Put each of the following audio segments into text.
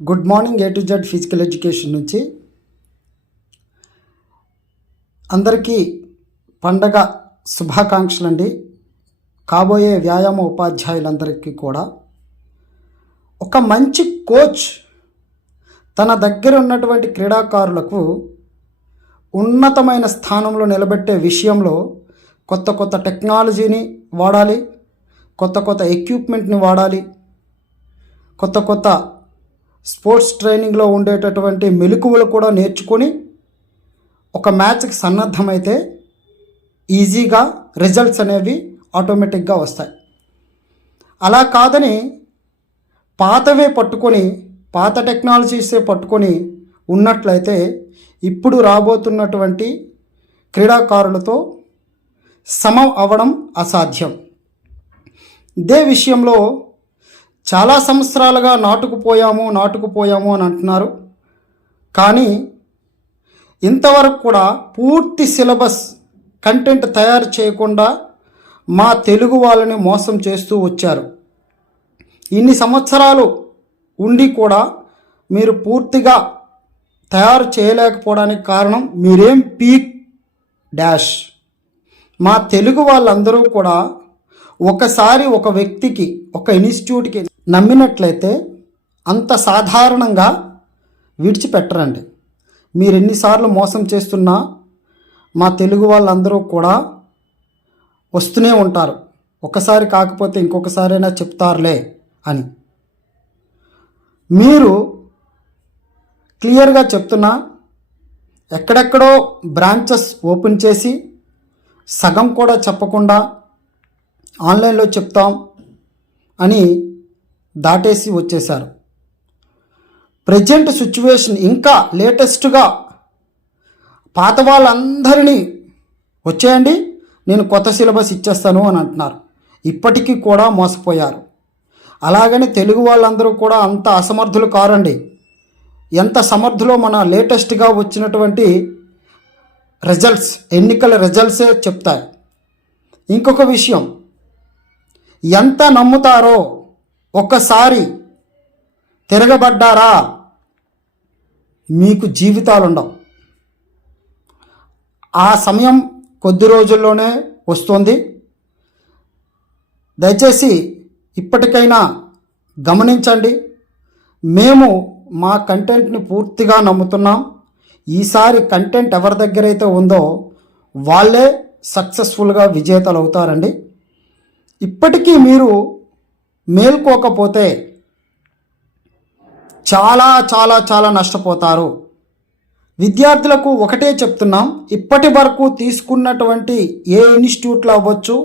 Good morning A to Z physical education నుంచి అందరికీ పండగ శుభాకాంక్షలు అండి. కాబోయే వ్యాయామ ఉపాధ్యాయులందరికీ కూడా ఒక మంచి కోచ్ తన దగ్గర ఉన్నటువంటి క్రీడాకారులకు ఉన్నతమైన స్థానంలో నిలబెట్టే విషయంలో కొత్త కొత్త టెక్నాలజీని వాడాలి, కొత్త కొత్త ఎక్విప్మెంట్ని వాడాలి, కొత్త కొత్త స్పోర్ట్స్ ట్రైనింగ్లో ఉండేటటువంటి మెలకువలు కూడా నేర్చుకొని ఒక మ్యాచ్కి సన్నద్ధమైతే ఈజీగా రిజల్ట్స్ అనేవి ఆటోమేటిక్గా వస్తాయి. అలా కాదని పాతవే పట్టుకొని పాత టెక్నాలజీసే పట్టుకొని ఉన్నట్లయితే ఇప్పుడు రాబోతున్నటువంటి క్రీడాకారులతో సమం అవ్వడం అసాధ్యం. ఇదే విషయంలో చాలా సంవత్సరాలుగా నాటుకుపోయాము అని అంటున్నారు. కానీ ఇంతవరకు కూడా పూర్తి సిలబస్ కంటెంట్ తయారు చేయకుండా మా తెలుగు వాళ్ళని మోసం చేస్తూ వచ్చారు. ఇన్ని సంవత్సరాలు ఉండి కూడా మీరు పూర్తిగా తయారు చేయలేకపోవడానికి కారణం మీరేం పీక్ డాష్. మా తెలుగు వాళ్ళందరూ కూడా ఒకసారి ఒక వ్యక్తికి ఒక ఇన్స్టిట్యూట్కి నమ్మినట్లయితే అంత సాధారణంగా విడిచిపెట్టరండి. మీరు ఎన్నిసార్లు మోసం చేస్తున్నా మా తెలుగు వాళ్ళందరూ కూడా వస్తూనే ఉంటారు. ఒకసారి కాకపోతే ఇంకొకసారైనా చెప్తారులే అని. మీరు క్లియర్గా చెప్తున్నా ఎక్కడెక్కడో బ్రాంచెస్ ఓపెన్ చేసి సగం కూడా చెప్పకుండా ఆన్లైన్లో చెప్తాం అని దాటేసి వచ్చేశారు. ప్రజెంట్ సిచ్యువేషన్ ఇంకా లేటెస్ట్గా పాత వాళ్ళందరినీ వచ్చేయండి నేను కొత్త సిలబస్ ఇచ్చేస్తాను అని అంటున్నారు. ఇప్పటికీ కూడా మోసపోయారు. అలాగని తెలుగు వాళ్ళందరూ కూడా అంత అసమర్థులు కారండి. ఎంత సమర్థులో మన లేటెస్ట్గా వచ్చినటువంటి రిజల్ట్స్, ఎన్నికల రిజల్ట్సే చెప్తాయి. ఇంకొక విషయం, ఎంత నమ్ముతారో ఒక్కసారి తిరగబడ్డారా మీకు జీవితాలు ఉండవు. ఆ సమయం కొద్ది రోజుల్లోనే వస్తుంది. దయచేసి ఇప్పటికైనా గమనించండి. మేము మా కంటెంట్ని పూర్తిగా నమ్ముతున్నాం. ఈసారి కంటెంట్ ఎవరి దగ్గర అయితే ఉందో వాళ్ళే సక్సెస్ఫుల్గా విజేతలు అవుతారండి. ఇప్పటికీ మీరు మేల్కోకపోతే చాలా చాలా చాలా నష్టపోతారు. విద్యార్థులకు ఒకటే చెప్తున్నాం, ఇప్పటి వరకు తీసుకున్నటువంటి ఏ ఇన్స్టిట్యూట్లో అవ్వచ్చు,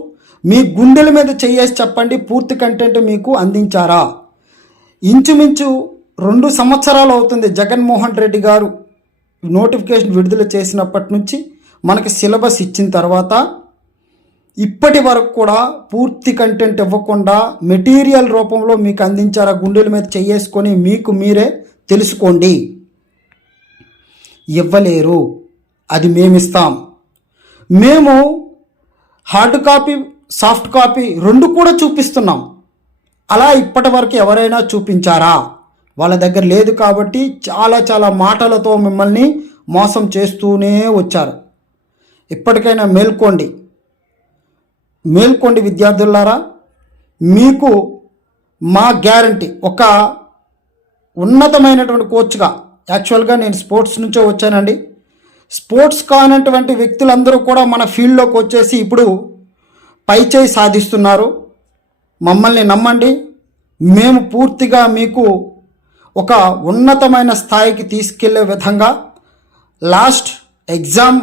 మీ గుండెల మీద చెయ్యేసి చెప్పండి పూర్తి కంటెంట్ మీకు అందించారా. ఇంచుమించు 2 సంవత్సరాలు అవుతుంది జగన్మోహన్ రెడ్డి గారు నోటిఫికేషన్ విడుదల చేసినప్పటి నుంచి మనకి సిలబస్ ఇచ్చిన తర్వాత ఇప్పటి వరకు కూడా పూర్తి కంటెంట్ ఇవ్వకుండా మెటీరియల్ రూపంలో మీకు అందించారా. గుండెల మీద చెయ్యేసుకొని మీకు మీరే తెలుసుకోండి. ఇవ్వలేరు, అది మేమిస్తాం. మేము హార్డ్ కాపీ సాఫ్ట్ కాపీ 2 కూడా చూపిస్తున్నాం. అలా ఇప్పటి వరకు ఎవరైనా చూపించారా? వాళ్ళ దగ్గర లేదు కాబట్టి చాలా చాలా మాటలతో మిమ్మల్ని మోసం చేస్తూనే వచ్చారు. ఇప్పటికైనా మేల్కోండి విద్యార్థులారా. మీకు మా గ్యారంటీ ఒక ఉన్నతమైనటువంటి కోచ్గా, యాక్చువల్గా నేను స్పోర్ట్స్ నుంచే వచ్చానండి. స్పోర్ట్స్ కానటువంటి వ్యక్తులందరూ కూడా మన ఫీల్డ్లోకి వచ్చేసి ఇప్పుడు పైచేయి సాధిస్తున్నారు. మమ్మల్ని నమ్మండి. మేము పూర్తిగా మీకు ఒక ఉన్నతమైన స్థాయికి తీసుకెళ్లే విధంగా లాస్ట్ ఎగ్జామ్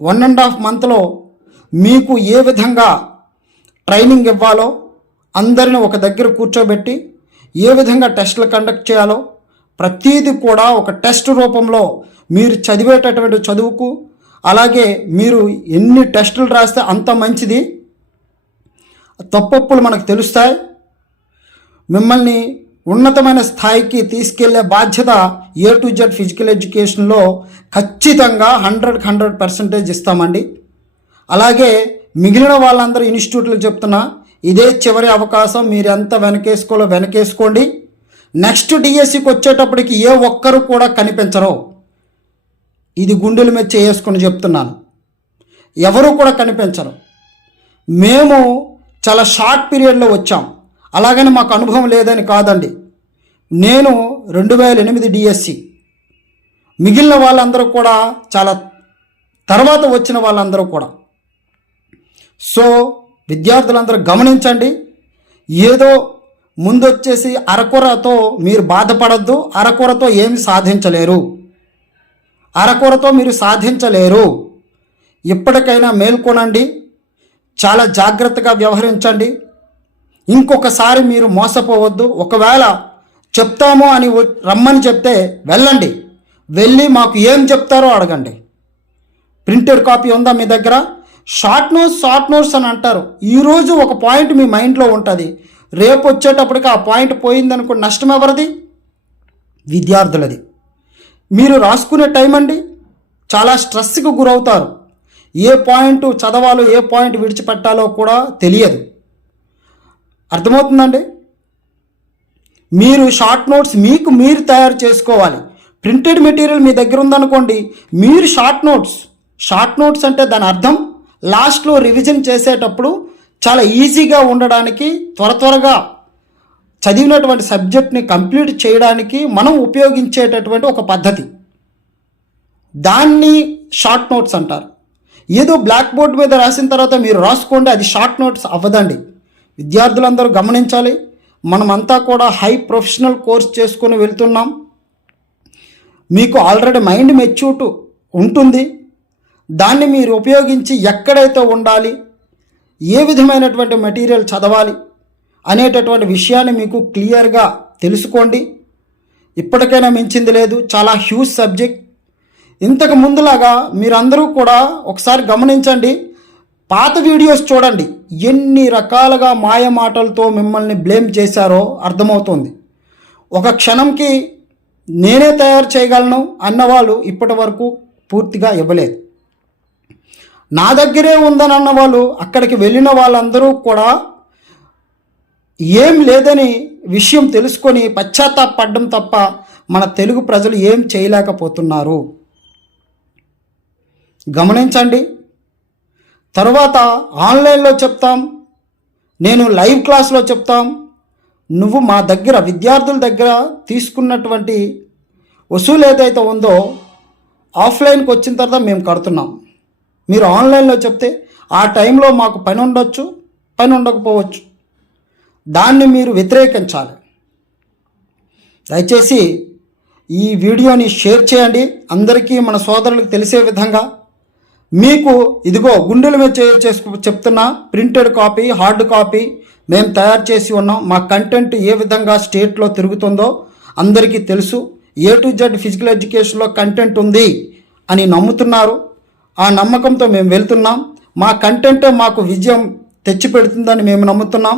1.5 మంత్లో మీకు ఏ విధంగా ట్రైనింగ్ ఇవ్వాలో, అందరిని ఒక దగ్గర కూర్చోబెట్టి ఏ విధంగా టెస్టులు కండక్ట్ చేయాలో ప్రతీది కూడా ఒక టెస్ట్ రూపంలో మీరు చదివేటటువంటి చదువుకు, అలాగే మీరు ఎన్ని టెస్టులు రాస్తే అంత మంచిది. తప్పొప్పులు మనకు తెలుస్తాయి. మిమ్మల్ని ఉన్నతమైన స్థాయికి తీసుకెళ్లే బాధ్యత A to Z ఫిజికల్ ఎడ్యుకేషన్లో ఖచ్చితంగా 100% ఇస్తామండి. అలాగే మిగిలిన వాళ్ళందరూ ఇన్స్టిట్యూట్లు చెప్తున్నా ఇదే చివరి అవకాశం. మీరు ఎంత వెనకేసుకోవాలో వెనకేసుకోండి. నెక్స్ట్ డిఎస్సికి వచ్చేటప్పటికి ఏ ఒక్కరు కూడా కనిపించరు. ఇది గుండెల మీద చేసుకుని చెప్తున్నాను. ఎవరు కూడా కనిపించరు. మేము చాలా షార్ట్ పీరియడ్లో వచ్చాం. అలాగని మాకు అనుభవం లేదని కాదండి. నేను 2008 డిఎస్సి, మిగిలిన వాళ్ళందరూ కూడా చాలా తర్వాత వచ్చిన వాళ్ళందరూ కూడా. సో విద్యార్థులందరూ గమనించండి. ఏదో ముందొచ్చేసి అరకొరతో మీరు బాధపడద్దు. అరకొరతో ఏమి సాధించలేరు. అరకొరతో మీరు సాధించలేరు. ఇప్పటికైనా మేల్కొనండి. చాలా జాగ్రత్తగా వ్యవహరించండి. ఇంకొకసారి మీరు మోసపోవద్దు. ఒకవేళ చెప్తాము అని రమ్మని చెప్తే వెళ్ళండి. వెళ్ళి మాకు ఏం చెప్తారో అడగండి. ప్రింటెడ్ కాపీ ఉందా మీ దగ్గర? షార్ట్ నోట్స్ అని అంటారు. ఈరోజు ఒక పాయింట్ మీ మైండ్లో ఉంటుంది. రేపు వచ్చేటప్పటికి ఆ పాయింట్ పోయిందనుకో, నష్టం ఎవరిది? విద్యార్థులది. మీరు రాసుకునే టైం అండి. చాలా స్ట్రెస్కి గురవుతారు. ఏ పాయింట్ చదవాలో ఏ పాయింట్ విడిచిపెట్టాలో కూడా తెలియదు. అర్థమవుతుందండి? మీరు షార్ట్ నోట్స్ మీకు మీరు తయారు చేసుకోవాలి. ప్రింటెడ్ మెటీరియల్ మీ దగ్గర ఉందనుకోండి, మీరు షార్ట్ నోట్స్ అంటే దాని అర్థం లాస్ట్లో రివిజన్ చేసేటప్పుడు చాలా ఈజీగా ఉండడానికి, త్వరగా చదివినటువంటి సబ్జెక్ట్ని కంప్లీట్ చేయడానికి మనం ఉపయోగించేటటువంటి ఒక పద్ధతి. దాన్ని షార్ట్ నోట్స్ అంటారు. ఏదో బ్లాక్ బోర్డ్ మీద రాసిన తర్వాత మీరు రాసుకోండి, అది షార్ట్ నోట్స్ అవ్వదండి. విద్యార్థులందరూ గమనించాలి. మనమంతా కూడా హై ప్రొఫెషనల్ కోర్స్ చేసుకొని వెళ్తున్నాం. మీకు ఆల్రెడీ మైండ్ మెచ్యూర్డ్ ఉంటుంది. దాన్ని మీరు ఉపయోగించి ఎక్కడైతే ఉండాలి, ఏ విధమైనటువంటి మెటీరియల్ చదవాలి అనేటటువంటి విషయాన్ని మీకు క్లియర్గా తెలుసుకోండి. ఇప్పటికైనా మించింది లేదు. చాలా హ్యూజ్ సబ్జెక్ట్. ఇంతకు ముందులాగా మీరందరూ కూడా ఒకసారి గమనించండి. పాత వీడియోస్ చూడండి. ఎన్ని రకాలుగా మాయ మాటలతో మిమ్మల్ని బ్లేమ్ చేశారో అర్థమవుతుంది. ఒక క్షణంకి నేనే తయారు చేయగలను అన్నవాళ్ళు ఇప్పటి వరకు పూర్తిగా ఇవ్వలేదు. నా దగ్గరే ఉందని అన్నవాళ్ళు, అక్కడికి వెళ్ళిన వాళ్ళందరూ కూడా ఏం లేదని విషయం తెలుసుకొని పశ్చాత్తాపడడం తప్ప మన తెలుగు ప్రజలు ఏం చేయలేకపోతున్నారు. గమనించండి. తర్వాత ఆన్లైన్లో చెప్తాం, నేను లైవ్ క్లాస్లో చెప్తాం. నువ్వు మా దగ్గర విద్యార్థుల దగ్గర తీసుకున్నటువంటి వసూలు ఏదైతే ఉందో ఆఫ్లైన్కి వచ్చిన తర్వాత మేము కడుతున్నాం. మీరు ఆన్లైన్లో చెప్తే ఆ టైంలో మాకు పని ఉండొచ్చు, పని ఉండకపోవచ్చు. దాన్ని మీరు వ్యతిరేకించాలి. దయచేసి ఈ వీడియోని షేర్ చేయండి. అందరికీ మన సోదరులకు తెలిసే విధంగా. మీకు ఇదిగో గుండెల మీద చెప్తున్నా, ప్రింటెడ్ కాపీ, హార్డ్ కాపీ మేము తయారు చేసి ఉన్నాం. మా కంటెంట్ ఏ విధంగా స్టేట్లో తిరుగుతుందో అందరికీ తెలుసు. A to Z ఫిజికల్ ఎడ్యుకేషన్లో కంటెంట్ ఉంది అని నమ్ముతున్నారు. ఆ నమ్మకంతో మేము వెళ్తున్నాం. మా కంటెంటే మాకు విజయం తెచ్చిపెడుతుందని మేము నమ్ముతున్నాం.